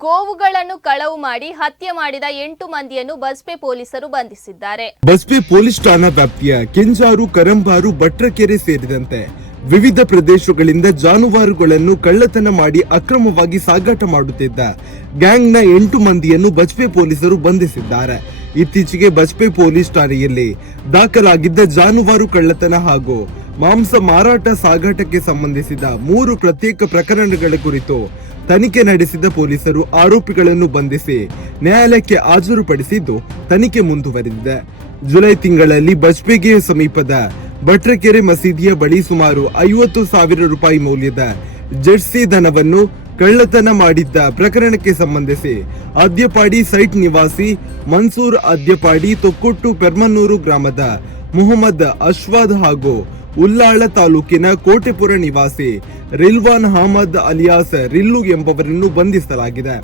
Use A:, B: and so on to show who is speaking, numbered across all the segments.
A: ಗೋವುಗಳನ್ನು ಕಳವು ಮಾಡಿ ಹತ್ಯೆ ಮಾಡಿದ ಎಂಟು ಮಂದಿಯನ್ನು ಬಸ್ಪೆ ಪೊಲೀಸರು ಬಂಧಿಸಿದ್ದಾರೆ.
B: ಬಸ್ಪೆ ಪೊಲೀಸ್ ಠಾಣಾ ವ್ಯಾಪ್ತಿಯ ಕೆಂಜಾರು, ಕರಂಬಾರು, ಭಟ್ರಕೆರೆ ಸೇರಿದಂತೆ ವಿವಿಧ ಪ್ರದೇಶಗಳಿಂದ ಜಾನುವಾರುಗಳನ್ನು ಕಳ್ಳತನ ಮಾಡಿ ಅಕ್ರಮವಾಗಿ ಸಾಗಾಟ ಮಾಡುತ್ತಿದ್ದ ಗ್ಯಾಂಗ್ನ ಎಂಟು ಮಂದಿಯನ್ನು ಬಜ್ಪೆ ಪೊಲೀಸರು ಬಂಧಿಸಿದ್ದಾರೆ. ಇತ್ತೀಚೆಗೆ ಬಜ್ಪೆ ಪೊಲೀಸ್ ಠಾಣೆಯಲ್ಲಿ ದಾಖಲಾಗಿದ್ದ ಜಾನುವಾರು ಕಳ್ಳತನ ಹಾಗೂ ಮಾಂಸ ಮಾರಾಟ ಸಾಗಾಟಕ್ಕೆ ಸಂಬಂಧಿಸಿದ ಮೂರು ಪ್ರತ್ಯೇಕ ಪ್ರಕರಣಗಳ ಕುರಿತು ತನಿಖೆ ನಡೆಸಿದ ಪೊಲೀಸರು ಆರೋಪಿಗಳನ್ನು ಬಂಧಿಸಿ ನ್ಯಾಯಾಲಯಕ್ಕೆ ಹಾಜರುಪಡಿಸಿದ್ದು ತನಿಖೆ ಮುಂದುವರೆದಿದೆ. ಜುಲೈ ತಿಂಗಳಲ್ಲಿ ಬಜ್ಪೆಗೆ ಸಮೀಪದ ಭಟ್ರಕೆರೆ ಮಸೀದಿಯ ಬಳಿ ಸುಮಾರು ಐವತ್ತು ಸಾವಿರ ರೂಪಾಯಿ ಮೌಲ್ಯದ ಜೆರ್ಸಿ ಧನವನ್ನು ಕಳ್ಳತನ ಮಾಡಿದ್ದ ಪ್ರಕರಣಕ್ಕೆ ಸಂಬಂಧಿಸಿ ಅದ್ಯಪಾಡಿ ಸೈಟ್ ನಿವಾಸಿ ಮನ್ಸೂರ್ ಅದ್ಯಪಾಡಿ ತೊಕ್ಕೊಟ್ಟು ಪೆರ್ಮನ್ನೂರು ಗ್ರಾಮದ ಮುಹಮ್ಮದ್ ಅಶ್ವಾದ್ ಹಾಗೂ ಉಲ್ಲಾಳ ತಾಲೂಕಿನ ಕೋಟೆಪುರ ನಿವಾಸಿ ರಿಲ್ವಾನ್ ಅಹಮದ್ ಅಲಿಯಾಸ್ ರಿಲ್ಲು ಎಂಬವರನ್ನು ಬಂಧಿಸಲಾಗಿದೆ.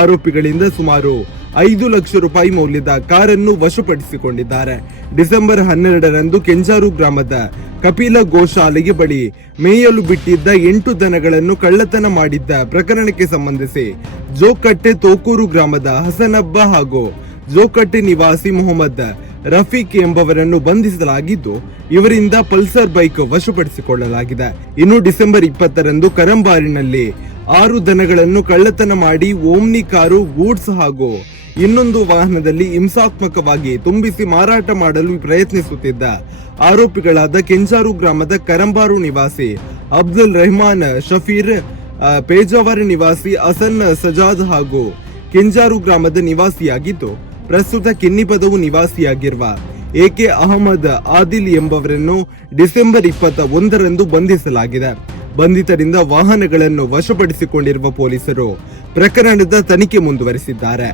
B: ಆರೋಪಿಗಳಿಂದ ಸುಮಾರು ಐದು ಲಕ್ಷ ರೂಪಾಯಿ ಮೌಲ್ಯದ ಕಾರನ್ನು ವಶಪಡಿಸಿಕೊಂಡಿದ್ದಾರೆ. ಡಿಸೆಂಬರ್ ಹನ್ನೆರಡರಂದು ಕೆಂಜಾರು ಗ್ರಾಮದ ಕಪಿಲ ಗೋಶಾಲೆಗೆ ಬಳಿ ಮೇಯಲು ಬಿಟ್ಟಿದ್ದ ಎಂಟು ದನಗಳನ್ನು ಕಳ್ಳತನ ಮಾಡಿದ್ದ ಪ್ರಕರಣಕ್ಕೆ ಸಂಬಂಧಿಸಿ ಜೋಕಟ್ಟೆ ತೋಕೂರು ಗ್ರಾಮದ ಹಸನಬ್ಬ ಹಾಗೂ ಜೋಕಟ್ಟೆ ನಿವಾಸಿ ಮೊಹಮ್ಮದ್ ರಫೀಕ್ ಎಂಬವರನ್ನು ಬಂಧಿಸಲಾಗಿದ್ದು, ಇವರಿಂದ ಪಲ್ಸರ್ ಬೈಕ್ ವಶಪಡಿಸಿಕೊಳ್ಳಲಾಗಿದೆ. ಇನ್ನು ಡಿಸೆಂಬರ್ ಇಪ್ಪತ್ತರಂದು ಕರಂಬಾರಿನಲ್ಲಿ ಆರು ದನಗಳನ್ನು ಕಳ್ಳತನ ಮಾಡಿ ಓಮ್ನಿ ಕಾರು, ಗೂಡ್ಸ್ ಹಾಗೂ ಇನ್ನೊಂದು ವಾಹನದಲ್ಲಿ ಹಿಂಸಾತ್ಮಕವಾಗಿ ತುಂಬಿಸಿ ಮಾರಾಟ ಮಾಡಲು ಪ್ರಯತ್ನಿಸುತ್ತಿದ್ದ ಆರೋಪಿಗಳಾದ ಕೆಂಜಾರು ಗ್ರಾಮದ ಕರಂಬಾರು ನಿವಾಸಿ ಅಬ್ದುಲ್ ರೆಹಮಾನ್, ಶಫೀರ್ ಪೇಜಾವರ ನಿವಾಸಿ ಅಸನ್ ಸಜಾದ್ ಹಾಗೂ ಕೆಂಜಾರು ಗ್ರಾಮದ ನಿವಾಸಿಯಾಗಿದ್ದು ಪ್ರಸ್ತುತ ಕಿನ್ನಿಪದವು ನಿವಾಸಿಯಾಗಿರುವ ಎಕೆ ಅಹಮದ್ ಆದಿಲ್ ಎಂಬವರನ್ನು ಡಿಸೆಂಬರ್ ಇಪ್ಪತ್ತ ಒಂದರಂದು ಬಂಧಿಸಲಾಗಿದೆ. ಬಂಧಿತರಿಂದ ವಾಹನಗಳನ್ನು ವಶಪಡಿಸಿಕೊಂಡಿರುವ ಪೊಲೀಸರು ಪ್ರಕರಣದ ತನಿಖೆ ಮುಂದುವರೆಸಿದ್ದಾರೆ.